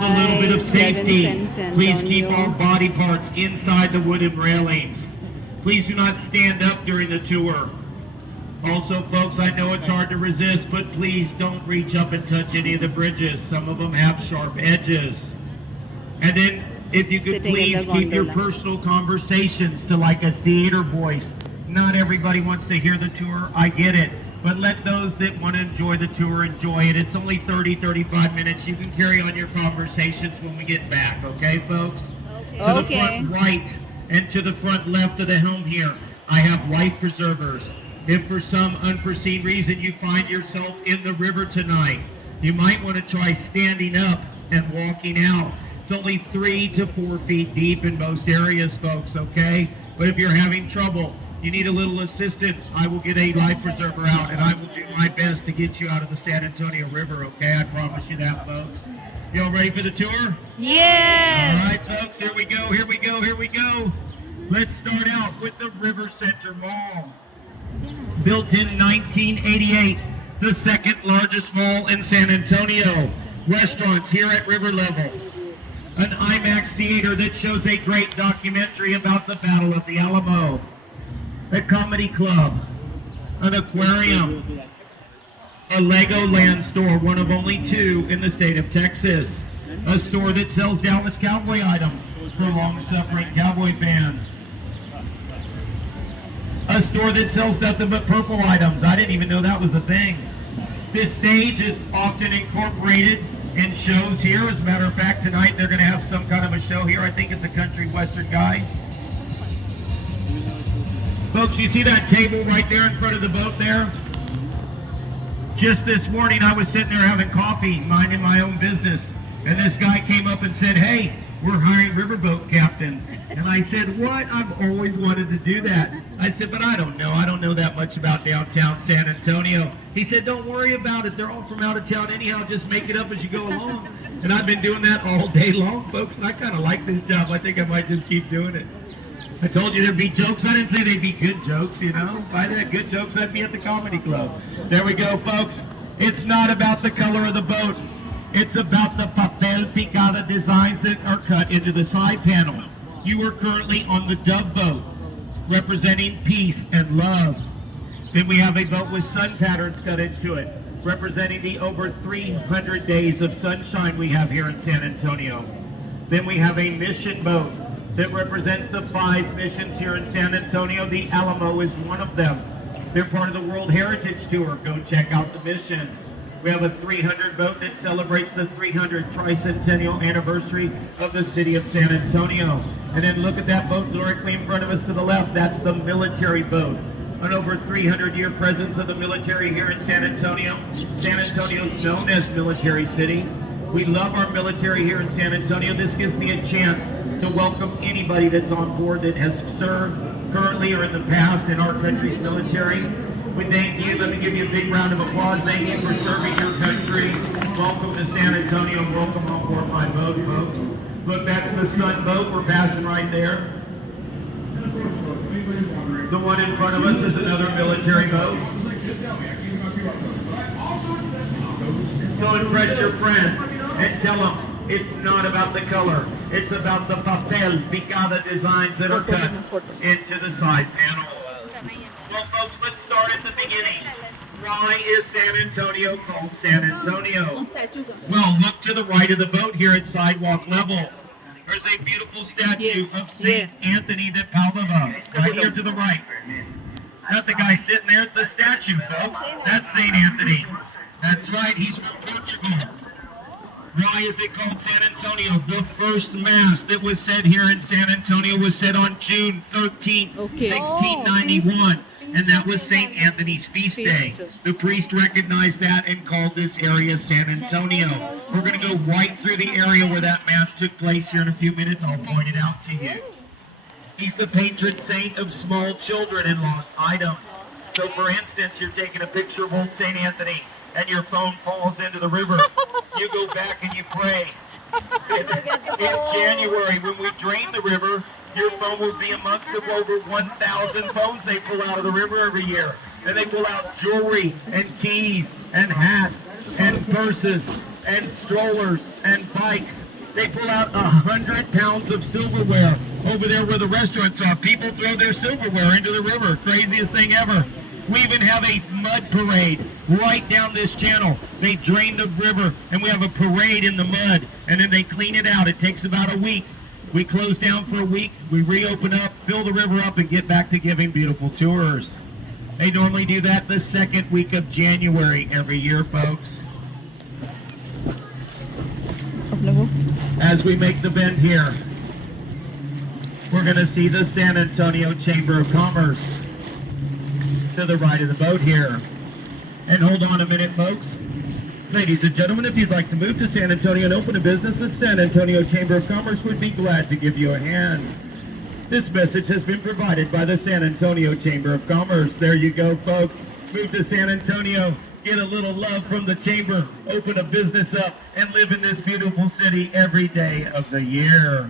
A little bit of safety. San Please keep Antonio. our body parts inside the wooden railings. Please do not stand up during the tour. Also, folks, I know it's hard to resist, but please don't reach up and touch any of the bridges. Some of them have sharp edges. And then, if you could Sitting in please the keep your gondola. personal conversations to like a theater voice. Not everybody wants to hear the tour, I get it. But let those that want to enjoy the tour enjoy it. It's only 30, 35 minutes. You can carry on your conversations when we get back, okay, folks? To the Okay. front right and to the front left of the helm here, I have life preservers. If for some unforeseen reason you find yourself in the river tonight, you might want to try standing up and walking out. It's only 3 to 4 feet deep in most areas, folks, okay? But if you're having trouble, you need a little assistance, I will get a life preserver out, and I will do my best to get you out of the San Antonio River, okay? I promise you that, folks. You all ready for the tour? Yes. All right, folks, here we go, here we go, here we go. Let's start out with the River Center Mall. Built in 1988, the second largest mall in San Antonio. Restaurants here at river level. An IMAX theater that shows a great documentary about the Battle of the Alamo. A comedy club. An aquarium. A Legoland store, one of only 2 in the state of Texas. A store that sells Dallas Cowboy items for long-suffering Cowboy fans. A store that sells nothing but purple items. I didn't even know that was a thing. This stage is often incorporated in shows here. As a matter of fact, tonight they're going to have some kind of a show here. I think it's a country western guy. Folks, you see that table right there in front of the boat there? Just this morning I was sitting there having coffee, minding my own business, and this guy came up and said, "Hey, we're hiring riverboat captains." And I said, "What? I've always wanted to do that." I said, "But I don't know that much about downtown San Antonio." He said, "Don't worry about it. They're all from out of town anyhow. Just make it up as you go along." And I've been doing that all day long, folks, and I kind of like this job. I think I might just keep doing it. I told you there'd be jokes. I didn't say they'd be good jokes, you know. If I had good jokes, I'd be at the comedy club. There we go, folks. It's not about the color of the boat. It's about the papel picada designs that are cut into the side panel. You are currently on the Dove boat, representing peace and love. Then we have a boat with sun patterns cut into it, representing the over 300 days of sunshine we have here in San Antonio. Then we have a mission boat that represents the 5 missions here in San Antonio. The Alamo is one of them. They're part of the World Heritage Tour. Go check out the missions. We have a 300 boat that celebrates the 300 tricentennial anniversary of the city of San Antonio. And then look at that boat directly in front of us to the left. That's the military boat. An over 300-year presence of the military here in San Antonio. San Antonio is known as Military City. We love our military here in San Antonio. This gives me a chance to welcome anybody that's on board that has served currently or in the past in our country's military. We thank you. Let me give you a big round of applause. Thank you for serving your country. Welcome to San Antonio. Welcome on board my boat, folks. Look, that's the Sun boat. We're passing right there. The one in front of us is another military boat. So impress your friends and tell them it's not about the color. It's about the papel picada designs that are cut into the side panel. Well, folks, let's start at the beginning. Why is San Antonio called San Antonio? Well, look to the right of the boat here at sidewalk level. There's a beautiful statue of St. Anthony de Padua, right here to the right. Not the guy sitting there, the statue, folks. That's St. Anthony. That's right, he's from Portugal. Why is it called San Antonio? The first mass that was said here in San Antonio was said on June 13, 1691. And that was St. Anthony's feast day. The priest recognized that and called this area San Antonio. We're going to go right through the area where that mass took place here in a few minutes. I'll point it out to you. He's the patron saint of small children and lost items. So for instance, you're taking a picture of old St. Anthony and your phone falls into the river. You go back and you pray. In January, when we drain the river, your phone will be amongst the over 1,000 phones they pull out of the river every year. And they pull out jewelry and keys and hats and purses and strollers and bikes They pull out 100 pounds of silverware over there where the restaurants are. People throw their silverware into the river. Craziest thing ever. We even have a mud parade right down this channel. They drain the river, and we have a parade in the mud, and then they clean it out. It takes about a week. We close down for a week. We reopen up, fill the river up, and get back to giving beautiful tours. They normally do that the second week of January every year, folks. As we make the bend here, we're going to see the San Antonio Chamber of Commerce to the right of the boat here. And hold on a minute, folks. Ladies and gentlemen, if you'd like to move to San Antonio and open a business, the San Antonio Chamber of Commerce would be glad to give you a hand. This message has been provided by the San Antonio Chamber of Commerce. There you go, folks. Move to San Antonio, get a little love from the Chamber, open a business up, and live in this beautiful city every day of the year.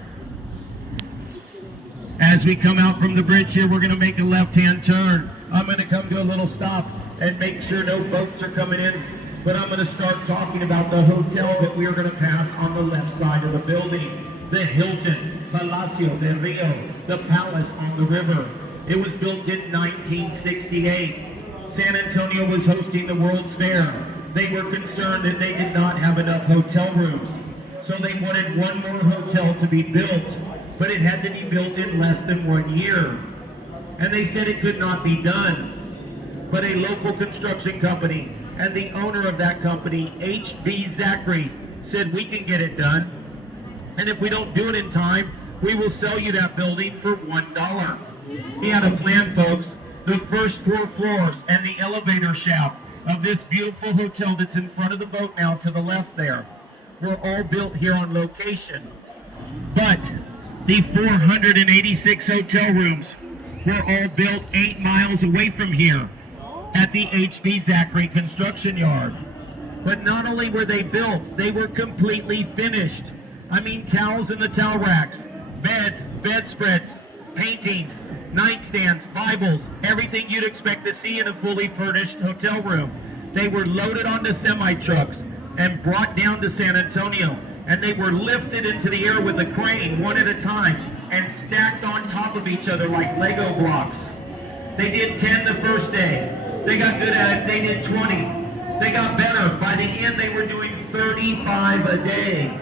As we come out from the bridge here, we're going to make a left-hand turn. I'm going to come to a little stop and make sure no boats are coming in. But I'm going to start talking about the hotel that we are going to pass on the left side of the building. The Hilton Palacio de Rio, the palace on the river. It was built in 1968. San Antonio was hosting the World's Fair. They were concerned that they did not have enough hotel rooms. So they wanted one more hotel to be built, but it had to be built in less than 1 year. And they said it could not be done. But a local construction company and the owner of that company, H.B. Zachary, said we can get it done. And if we don't do it in time, we will sell you that building for $1. He had a plan, folks. The first 4 floors and the elevator shaft of this beautiful hotel that's in front of the boat now to the left there were all built here on location. But the 486 hotel rooms were all built 8 miles away from here at the H.B. Zachary construction yard. But not only were they built, they were completely finished. I mean, towels in the towel racks, beds, bedspreads, paintings, nightstands, Bibles, everything you'd expect to see in a fully furnished hotel room. They were loaded onto semi-trucks and brought down to San Antonio, and they were lifted into the air with a crane one at a time and stacked on top of each other like Lego blocks. They did 10 the first day. They got good at it. They did 20. They got better. By the end, they were doing 35 a day.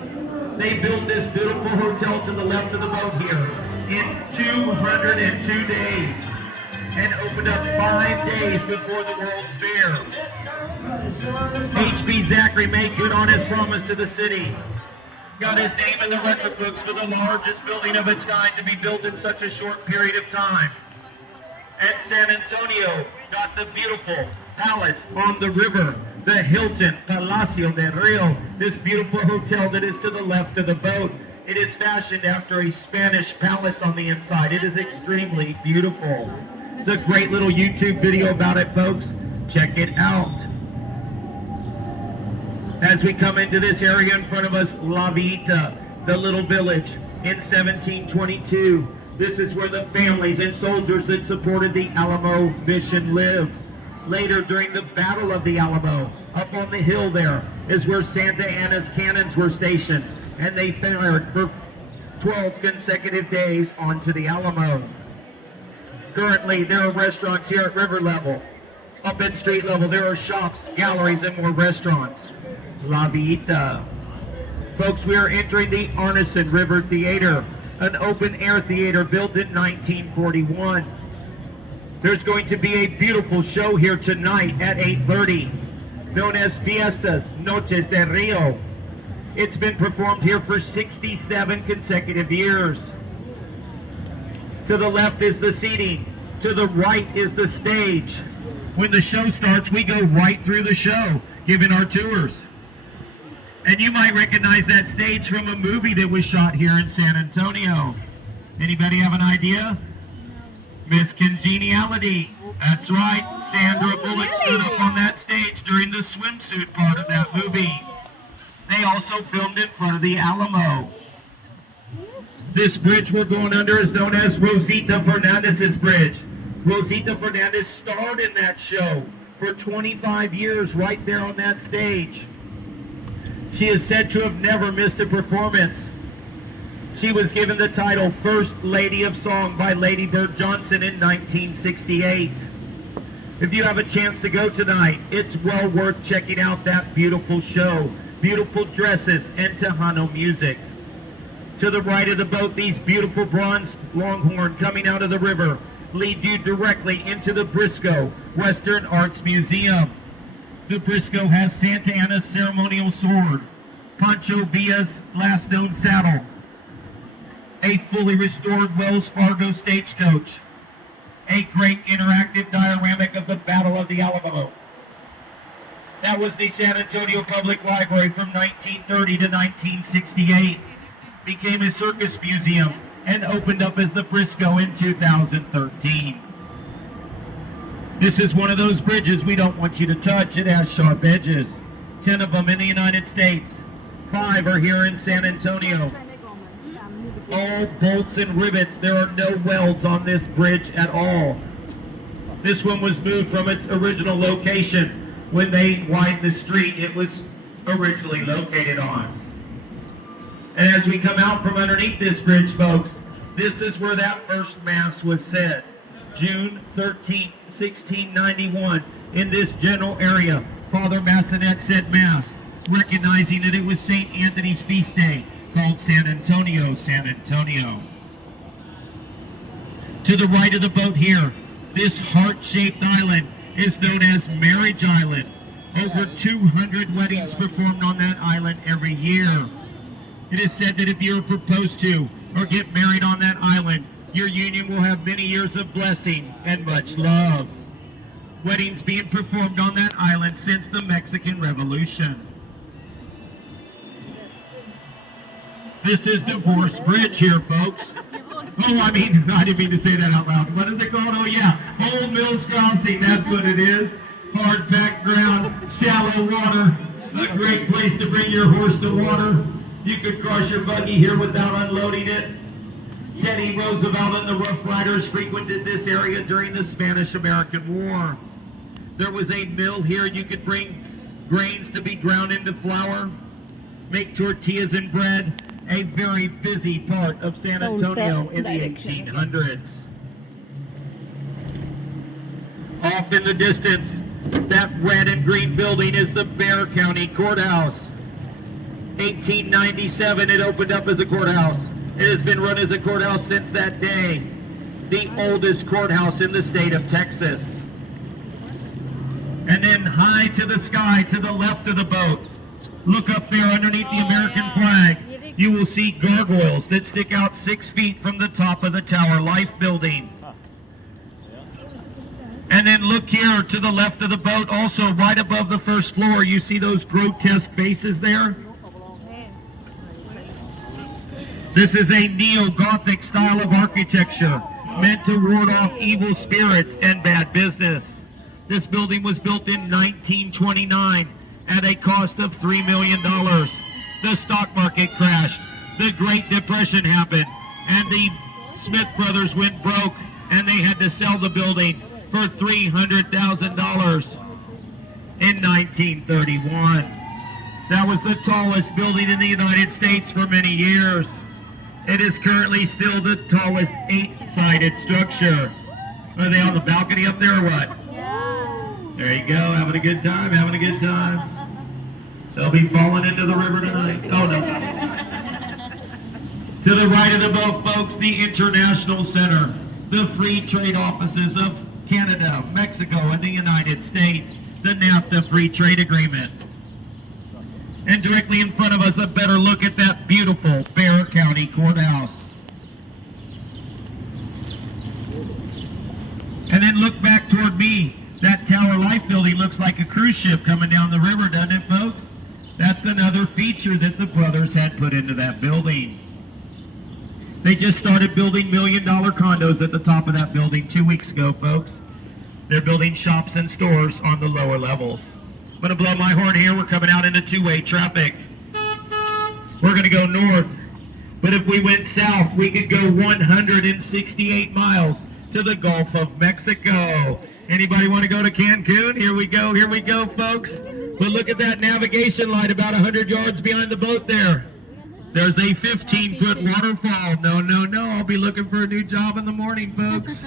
They built this beautiful hotel to the left of the boat here in 202 days and opened up 5 days before the World's Fair. H.B. Zachary made good on his promise to the city. Got his name in the record books for the largest building of its kind to be built in such a short period of time. And San Antonio got the beautiful palace on the river, the Hilton Palacio de Rio, this beautiful hotel that is to the left of the boat. It is fashioned after a Spanish palace on the inside. It is extremely beautiful. It's a great little YouTube video about it, folks. Check it out. As we come into this area in front of us, La Villita, the little village, in 1722. This is where the families and soldiers that supported the Alamo mission lived. Later, during the Battle of the Alamo, up on the hill there is where Santa Anna's cannons were stationed, and they fired for 12 consecutive days onto the Alamo. Currently, there are restaurants here at river level. Up at street level, there are shops, galleries, and more restaurants. La Villita. Folks, we are entering the Arneson River Theater, an open-air theater built in 1941. There's going to be a beautiful show here tonight at 8:30, known as Fiestas Noches de Rio. It's been performed here for 67 consecutive years. To the left is the seating. To the right is the stage. When the show starts, we go right through the show, giving our tours. And you might recognize that stage from a movie that was shot here in San Antonio. Anybody have an idea? Miss Congeniality. That's right. Sandra Bullock stood up on that stage during the swimsuit part of that movie. They also filmed in front of the Alamo. This bridge we're going under is known as Rosita Fernandez's Bridge. Rosita Fernandez starred in that show for 25 years right there on that stage. She is said to have never missed a performance. She was given the title First Lady of Song by Lady Bird Johnson in 1968. If you have a chance to go tonight, it's well worth checking out that beautiful show. Beautiful dresses and Tejano music. To the right of the boat, these beautiful bronze longhorn coming out of the river lead you directly into the Briscoe Western Arts Museum. The Briscoe has Santa Anna's ceremonial sword, Pancho Villa's last known saddle, a fully restored Wells Fargo stagecoach, a great interactive dioramic of the Battle of the Alamo. That was the San Antonio Public Library from 1930 to 1968. Became a circus museum and opened up as the Briscoe in 2013. This is one of those bridges we don't want you to touch. It has sharp edges. 10 of them in the United States. 5 are here in San Antonio. All bolts and rivets. There are no welds on this bridge at all. This one was moved from its original location when they widened the street it was originally located on. And as we come out from underneath this bridge, folks, this is where that first Mass was said. June 13, 1691, in this general area, Father Massenet said Mass, recognizing that it was St. Anthony's feast day, called San Antonio, San Antonio. To the right of the boat here, this heart-shaped island is known as Marriage Island. Over 200 weddings performed on that island every year. It is said that if you are proposed to or get married on that island, your union will have many years of blessing and much love. Weddings being performed on that island since the Mexican Revolution. This is Divorce Bridge here, folks. Oh, I didn't mean to say that out loud. What is it called? Oh, yeah. Old Mills Crossing, that's what it is. Hard background, shallow water. A great place to bring your horse to water. You could cross your buggy here without unloading it. Teddy Roosevelt and the Rough Riders frequented this area during the Spanish-American War. There was a mill here. You could bring grains to be ground into flour, make tortillas and bread. A very busy part of San Antonio in the 1800s. Off in the distance, that red and green building is the Bexar County Courthouse. 1897, it opened up as a courthouse. It has been run as a courthouse since that day. The oldest courthouse in the state of Texas. And then high to the sky, to the left of the boat, look up there underneath the American flag. You will see gargoyles that stick out 6 feet from the top of the Tower Life building. And then look here to the left of the boat, also right above the first floor, you see those grotesque faces there? This is a neo-Gothic style of architecture meant to ward off evil spirits and bad business. This building was built in 1929 at a cost of $3 million. The stock market crashed, the Great Depression happened, and the Smith brothers went broke, and they had to sell the building for $300,000 in 1931. That was the tallest building in the United States for many years. It is currently still the tallest 8-sided structure. Are they on the balcony up there or what? Yeah. There you go, having a good time, having a good time. They'll be falling into the river tonight. Oh, no. To the right of the boat, folks, the International Center, the free trade offices of Canada, Mexico, and the United States, the NAFTA Free Trade Agreement. And directly in front of us, a better look at that beautiful Bexar County Courthouse. And then look back toward me. That Tower Life building looks like a cruise ship coming down the river, doesn't it, folks? That's another feature that the brothers had put into that building. They just started building $1 million condos at the top of that building 2 weeks ago, folks. They're building shops and stores on the lower levels. I'm going to blow my horn here. We're coming out into two-way traffic. We're going to go north. But if we went south, we could go 168 miles to the Gulf of Mexico. Anybody want to go to Cancun? Here we go, folks. But look at that navigation light about 100 yards behind the boat there. There's a 15-foot waterfall. No, no, no. I'll be looking for a new job in the morning, folks.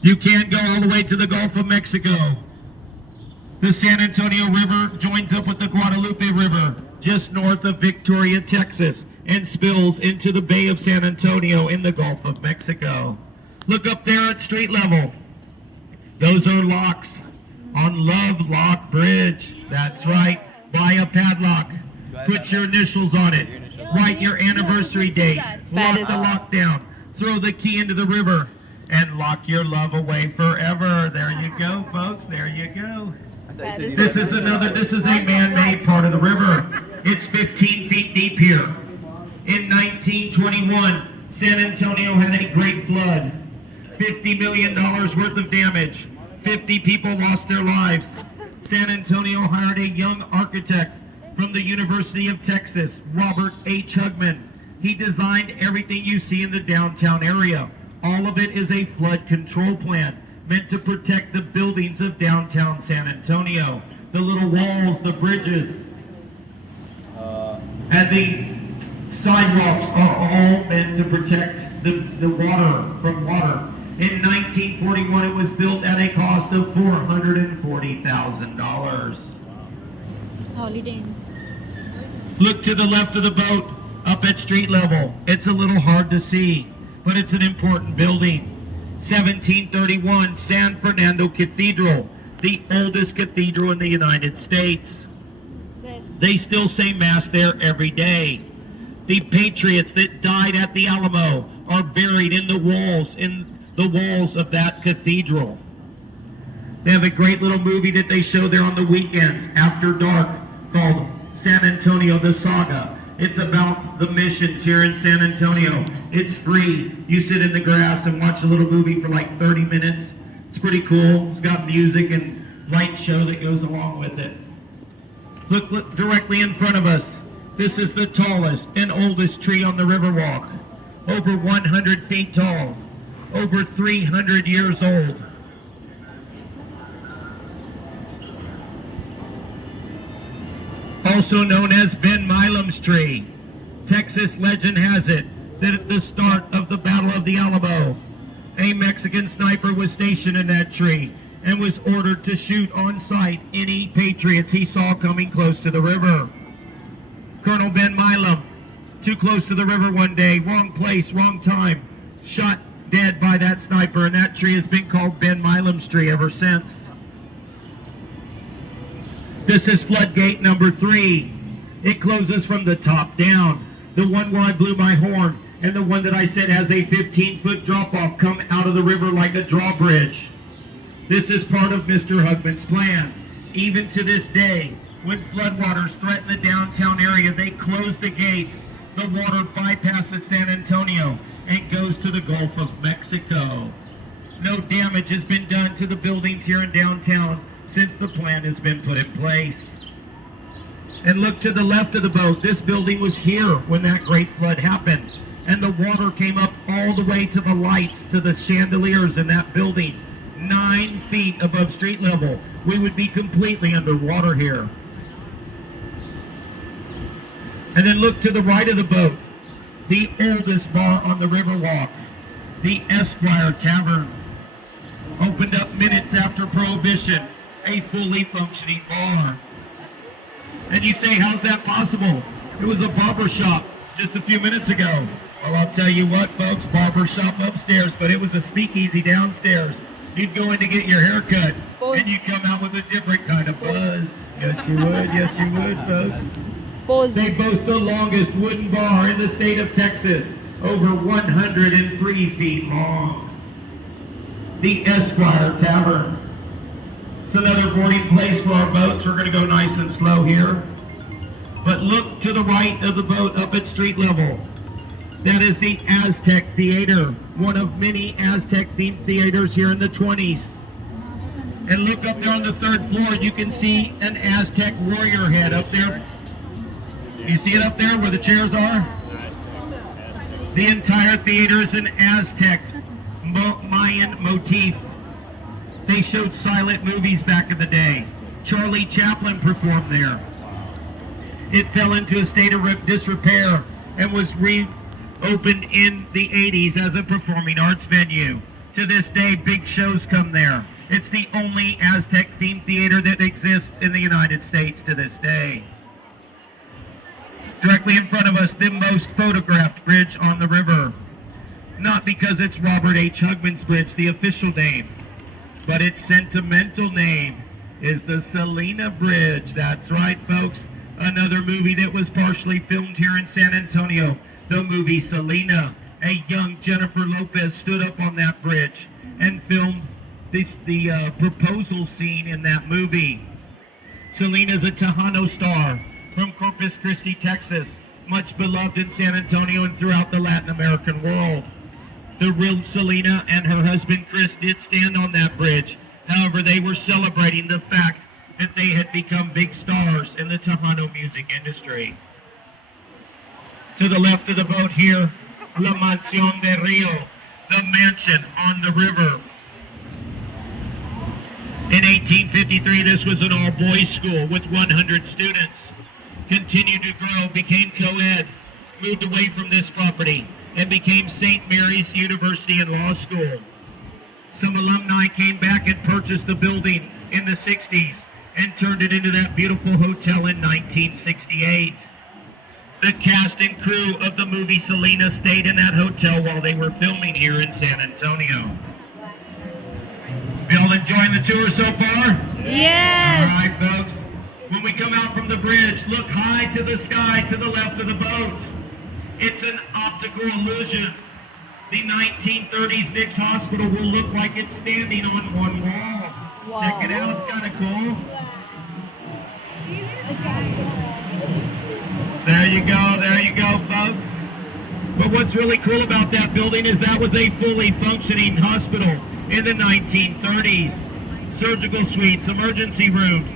You can't go all the way to the Gulf of Mexico. The San Antonio River joins up with the Guadalupe River just north of Victoria, Texas, and spills into the Bay of San Antonio in the Gulf of Mexico. Look up there at street level. Those are locks on Love Lock Bridge. That's right. Buy a padlock. Put your initials on it. Write your anniversary date. Lock the lockdown. Throw the key into the river and lock your love away forever. There you go, folks. There you go. This is a man-made part of the river. It's 15 feet deep here. In 1921, San Antonio had a great flood. $50 million worth of damage. 50 people lost their lives. San Antonio hired a young architect from the University of Texas, Robert H. Hugman. He designed everything you see in the downtown area. All of it is a flood control plan meant to protect the buildings of downtown San Antonio. The little walls, the bridges, and the sidewalks are all meant to protect the water from water. In 1941, it was built at a cost of $440,000. Holiday. Look to the left of the boat, up at street level. It's a little hard to see, but it's an important building. 1731, San Fernando Cathedral, the oldest cathedral in the United States. They still say Mass there every day. The patriots that died at the Alamo are buried in the walls of that cathedral. They have a great little movie that they show there on the weekends after dark called San Antonio, the Saga. It's about the missions here in San Antonio. It's free. You sit in the grass and watch a little movie for like 30 minutes. It's pretty cool. It's got music and light show that goes along with it. Look directly in front of us. This is the tallest and oldest tree on the Riverwalk. Over 100 feet tall. Over 300 years old. Also known as Ben Milam's tree. Texas legend has it that at the start of the Battle of the Alamo, a Mexican sniper was stationed in that tree and was ordered to shoot on sight any patriots he saw coming close to the river. Colonel Ben Milam, too close to the river one day, wrong place, wrong time, shot dead by that sniper, and that tree has been called Ben Milam's tree ever since. This is floodgate number 3. It closes from the top down. The one where I blew my horn and the one that I said has a 15-foot drop-off come out of the river like a drawbridge. This is part of Mr. Hugman's plan. Even to this day, when floodwaters threaten the downtown area, they close the gates. The water bypasses San Antonio and goes to the Gulf of Mexico. No damage has been done to the buildings here in downtown since the plan has been put in place. And look to the left of the boat. This building was here when that great flood happened. And the water came up all the way to the lights, to the chandeliers in that building. 9 feet above street level. We would be completely underwater here. And then look to the right of the boat. The oldest bar on the Riverwalk. The Esquire Tavern. Opened up minutes after Prohibition. A fully functioning bar. And you say, how's that possible? It was a barber shop just a few minutes ago. Well, I'll tell you what, folks, barber shop upstairs, but it was a speakeasy downstairs. You'd go in to get your hair cut, and you'd come out with a different kind of buzz. Yes, you would. Yes, you would, folks. They boast the longest wooden bar in the state of Texas, over 103 feet long. The Esquire Tavern. It's another boarding place for our boats. We're going to go nice and slow here. But look to the right of the boat up at street level. That is the Aztec Theater, one of many Aztec-themed theaters here in the 20s. And look up there on the 3rd floor, you can see an Aztec warrior head up there. You see it up there where the chairs are? The entire theater is an Aztec Mayan motif. They showed silent movies back in the day. Charlie Chaplin performed there. It fell into a state of disrepair and was reopened in the 80s as a performing arts venue. To this day, big shows come there. It's the only Aztec-themed theater that exists in the United States to this day. Directly in front of us, the most photographed bridge on the river. Not because it's Robert H. Hugman's Bridge, the official name, but its sentimental name is the Salina Bridge. That's right, folks. Another movie that was partially filmed here in San Antonio, the movie Selena. A young Jennifer Lopez stood up on that bridge and filmed the proposal scene in that movie. Selena's a Tejano star from Corpus Christi, Texas, much beloved in San Antonio and throughout the Latin American world. The real Selena and her husband Chris did stand on that bridge. However, they were celebrating the fact that they had become big stars in the Tejano music industry. To the left of the boat here, La Mansión de Rio, the mansion on the river. In 1853, this was an all-boys school with 100 students. Continued to grow, became co-ed, moved away from this property, and became St. Mary's University and Law School. Some alumni came back and purchased the building in the 60s and turned it into that beautiful hotel in 1968. The cast and crew of the movie Selena stayed in that hotel while they were filming here in San Antonio. Y'all enjoying the tour so far? Yes. All right, folks. When we come out from the bridge, look high to the sky to the left of the boat. It's an optical illusion. The 1930s Nick's Hospital will look like it's standing on one wall. Wow. Check it out, kind of cool. There you go, folks. But what's really cool about that building is that was a fully functioning hospital in the 1930s. Surgical suites, emergency rooms.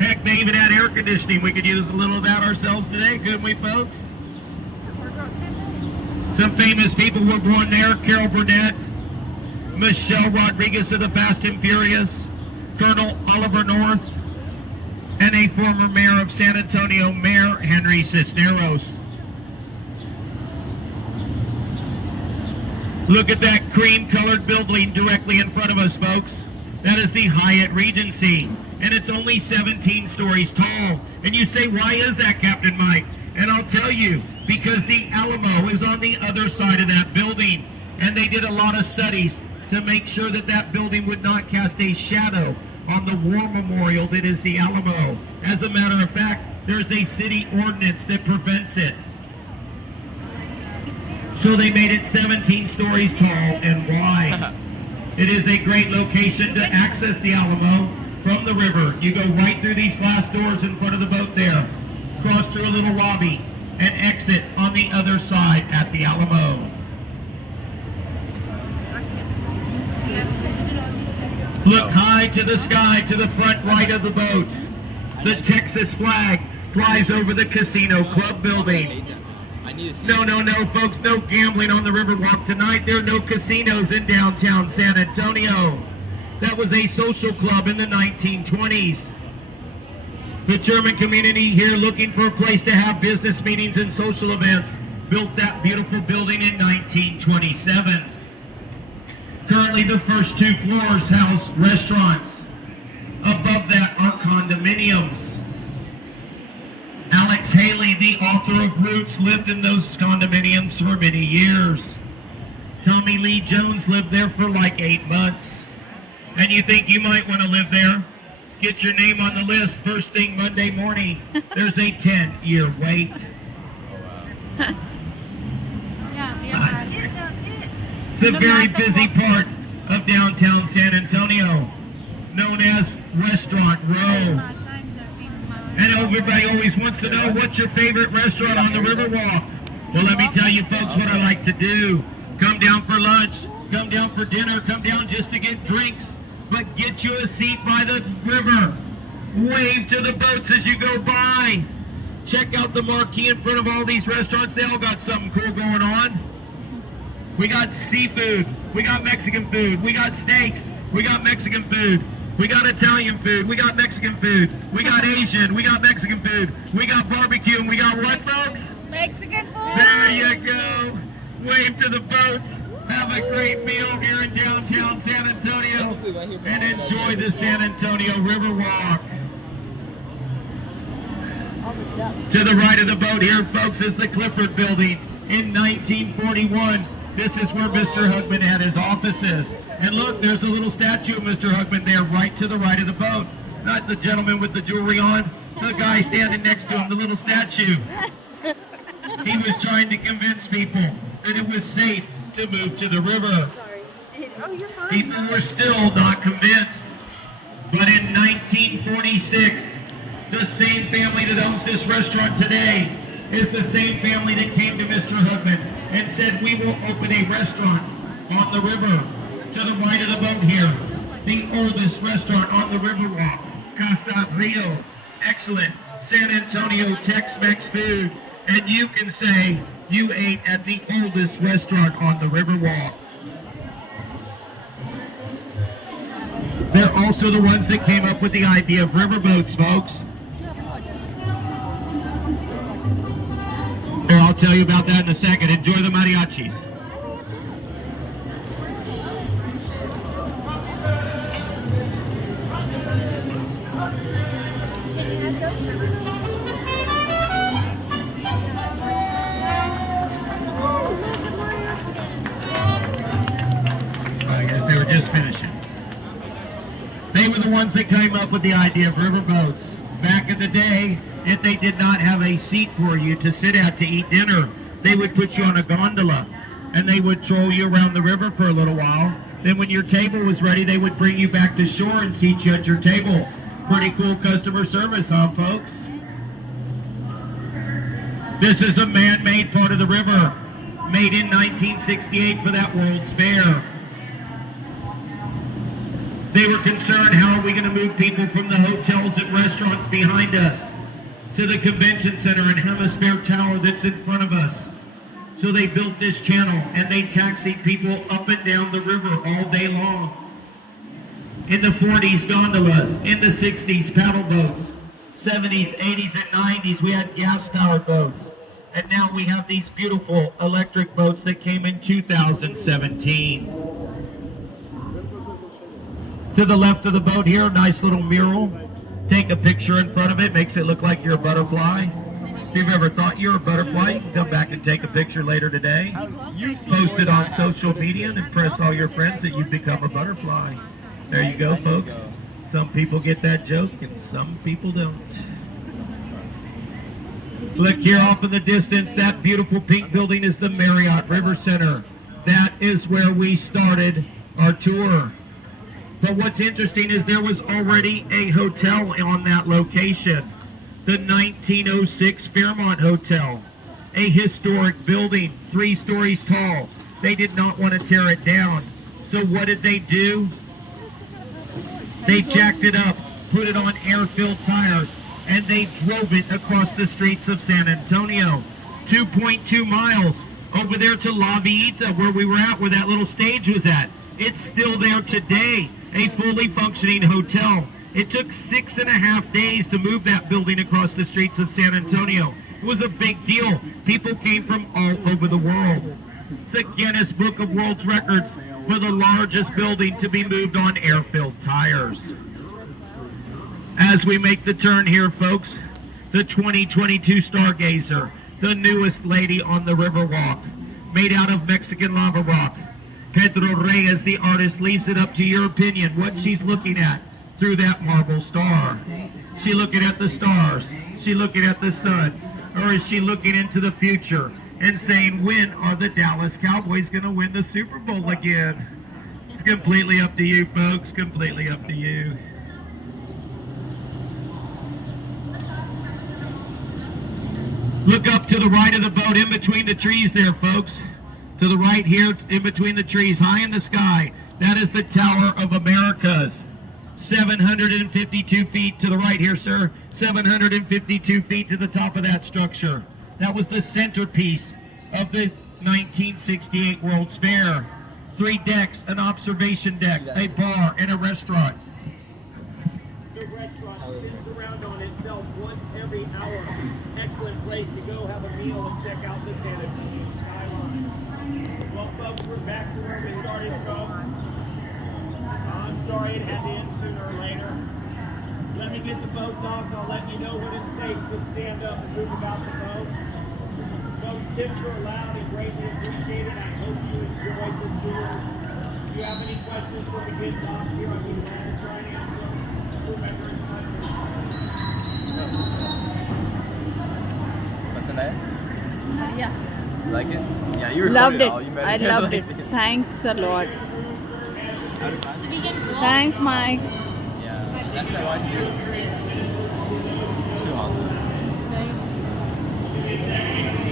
Heck, they even had air conditioning. We could use a little of that ourselves today, couldn't we, folks? Some famous people were born there. Carol Burnett, Michelle Rodriguez of the Fast and Furious, Colonel Oliver North, and a former mayor of San Antonio, Mayor Henry Cisneros. Look at that cream-colored building directly in front of us, folks. That is the Hyatt Regency, and it's only 17 stories tall. And you say, why is that, Captain Mike? And I'll tell you, because the Alamo is on the other side of that building, and they did a lot of studies to make sure that that building would not cast a shadow on the war memorial that is the Alamo. As a matter of fact, there's a city ordinance that prevents it. So they made it 17 stories tall, and why? It is a great location to access the Alamo from the river. You go right through these glass doors in front of the boat there, cross through a little lobby, and exit on the other side at the Alamo. Look high to the sky to the front right of the boat. The Texas flag flies over the Casino Club building. No, folks, no gambling on the Riverwalk tonight. There are no casinos in downtown San Antonio. That was a social club in the 1920s. The German community here looking for a place to have business meetings and social events built that beautiful building in 1927. Currently, the first two floors house restaurants. Above that are condominiums. Alex Haley, the author of Roots, lived in those condominiums for many years. Tommy Lee Jones lived there for like 8 months. And you think you might want to live there? Get your name on the list first thing Monday morning. There's a 10-year wait. It's a very busy part of downtown San Antonio, known as Restaurant Row. And everybody always wants to know, what's your favorite restaurant on the Riverwalk? Well, let me tell you folks what I like to do. Come down for lunch, come down for dinner, come down just to get drinks, but get you a seat by the river. Wave to the boats as you go by. Check out the marquee in front of all these restaurants. They all got something cool going on. We got seafood, we got Mexican food, we got steaks, we got Mexican food. We got Italian food. We got Mexican food. We got Asian. We got Mexican food. We got barbecue. And we got what, folks? Mexican food. There you go. Wave to the boats. Have a great meal here in downtown San Antonio. And enjoy the San Antonio River Walk. To the right of the boat here, folks, is the Clifford Building. In 1941, this is where Mr. Hugman had his offices. And look, there's a little statue of Mr. Hugman there right to the right of the boat. Not the gentleman with the jewelry on, the guy standing next to him, the little statue. He was trying to convince people that it was safe to move to the river. Oh, you're fine. People were still not convinced. But in 1946, the same family that owns this restaurant today is the same family that came to Mr. Hugman and said, we will open a restaurant on the river. To the right of the boat here, the oldest restaurant on the Riverwalk, Casa Rio. Excellent San Antonio Tex-Mex food. And you can say you ate at the oldest restaurant on the Riverwalk. They're also the ones that came up with the idea of riverboats, folks. Here, I'll tell you about that in a second. Enjoy the mariachis. I guess they were just finishing. They were the ones that came up with the idea of riverboats. Back in the day, if they did not have a seat for you to sit at to eat dinner, they would put you on a gondola and they would troll you around the river for a little while. Then when your table was ready, they would bring you back to shore and seat you at your table. Pretty cool customer service, huh, folks? This is a man-made part of the river, made in 1968 for that World's Fair. They were concerned, how are we going to move people from the hotels and restaurants behind us to the convention center and Hemisphere Tower that's in front of us. So they built this channel and they taxied people up and down the river all day long. In the 40s, gondolas. In the 60s, paddle boats. 70s, 80s, and 90s, we had gas-powered boats. And now we have these beautiful electric boats that came in 2017. To the left of the boat here, nice little mural. Take a picture in front of it, makes it look like you're a butterfly. If you've ever thought you're a butterfly, you can come back and take a picture later today. Post it on social media and impress all your friends that you've become a butterfly. There you go, folks. Some people get that joke and some people don't. Look here off in the distance, that beautiful pink building is the Marriott River Center. That is where we started our tour. But what's interesting is there was already a hotel on that location. The 1906 Fairmont Hotel. A historic building, 3 stories tall. They did not want to tear it down. So what did they do? They jacked it up, put it on air-filled tires, and they drove it across the streets of San Antonio. 2.2 miles over there to La Villita, where we were at, where that little stage was at. It's still there today, a fully functioning hotel. It took 6.5 days to move that building across the streets of San Antonio. It was a big deal. People came from all over the world. It's the Guinness Book of World Records for the largest building to be moved on air-filled tires. As we make the turn here, folks, the 2022 Stargazer, the newest lady on the Riverwalk, made out of Mexican lava rock. Pedro Reyes, the artist, leaves it up to your opinion what she's looking at through that marble star. She looking at the stars? She looking at the sun? Or is she looking into the future and saying, when are the Dallas Cowboys going to win the Super Bowl again? It's completely up to you, folks. Completely up to you. Look up to the right of the boat, in between the trees there, folks. To the right here, in between the trees, high in the sky, that is the Tower of Americas. 752 feet to the right here, sir. 752 feet to the top of that structure. That was the centerpiece of the 1968 World's Fair. 3 decks, an observation deck, a bar, and a restaurant. yourself once every hour. Excellent place to go have a meal and check out the Santa Cruz skyline. Well, folks, we're back to where we started from. I'm sorry it had to end sooner or later. Let me get the boat docked. I'll let you know when it's safe to stand up and move about the boat. Folks, tips are allowed and greatly appreciated. I hope you enjoyed the tour. If you have any questions when we get docked here, I'll be glad to try and answer them. Remember, it's not What's the name? Yeah. You like it? Yeah, you Loved recorded it. all. You better I get loved it. like Thanks a lot. How to find it? Thanks, Mike. Yeah, that's what I want to do. It's too hot. It's very